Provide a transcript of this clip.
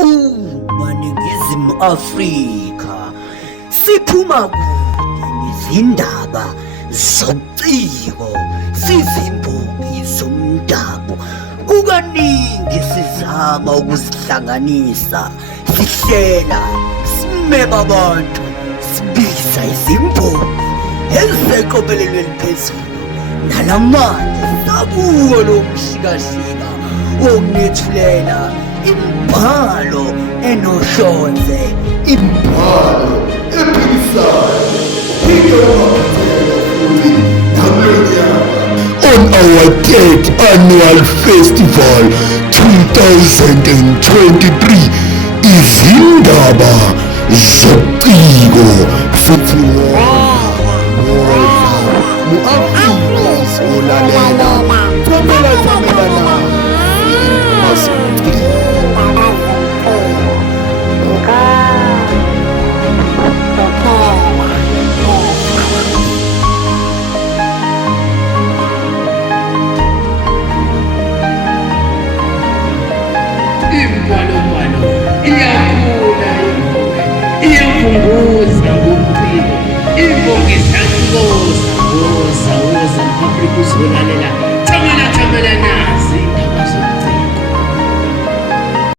Ningizimu Afrika siphuma kude izindaba zobuciko sizimbongi zomdabu kukaningi sizama ukuzihlanganisa sihlela simema abantu sibiza izimbongi eziseqophelelweni phezulu nalamanje sakuwo lo mshikashika wokunethulela imibhalo enohlonze imibhalo ephikisayo on our 3rd annual festival 2023 izindaba zobuciko futhi mu-Afrika ulalela thobela na imibhalo iyakhula iyavunguza ngobuciko imbongi ziyaxoza woza u-Afrika uzolalela